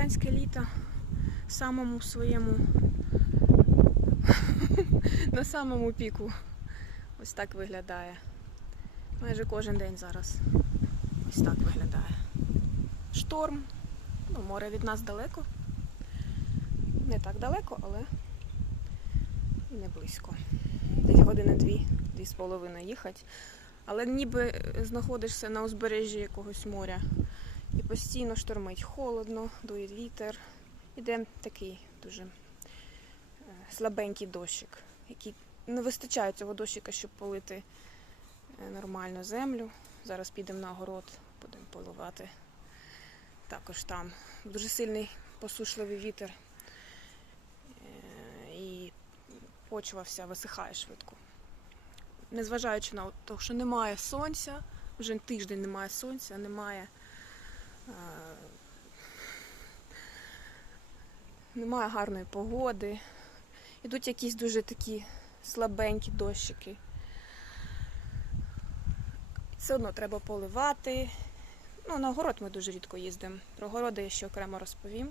американське літо самому своєму на самому піку. Ось так виглядає. Майже кожен день зараз. Ось так виглядає. Шторм. Ну, море від нас далеко. Не так далеко, але і не близько. Десь години дві, дві з половиною їхати. Але ніби знаходишся на узбережжі якогось моря. І постійно штормить холодно, дує вітер. Іде такий дуже е, слабенький дощик, який не вистачає цього дощика, щоб полити е, нормально землю. Зараз підемо на город, будемо поливати. Також там дуже сильний посушливий вітер. Е, І почва вся висихає швидко. Незважаючи на те, що немає сонця, вже тиждень немає сонця, немає. Е, Немає гарної погоди. Ідуть якісь дуже такі слабенькі дощики. Все одно треба поливати. Ну, на город ми дуже рідко їздимо. Про городи я ще окремо розповім.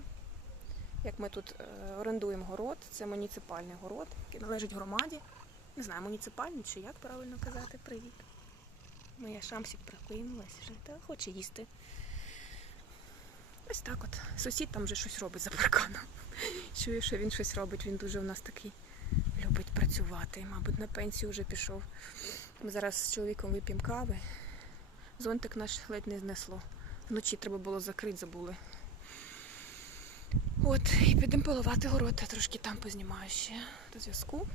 Як ми тут е, орендуємо город, це муніципальний город, який належить громаді. Не знаю, муніципальний чи як правильно казати. Привіт. Моя шамсік прокинулась вже та хоче їсти. Ось так от. Сусід там вже щось робить за парканом. Чую, що він щось робить. Він дуже у нас такий любить працювати. Мабуть, на пенсію вже пішов. Ми зараз з чоловіком вип'ємо кави. Зонтик наш ледь не знесло. Вночі треба було закрити, забули. От, і підемо поливати город, я трошки там познімаю ще до зв'язку.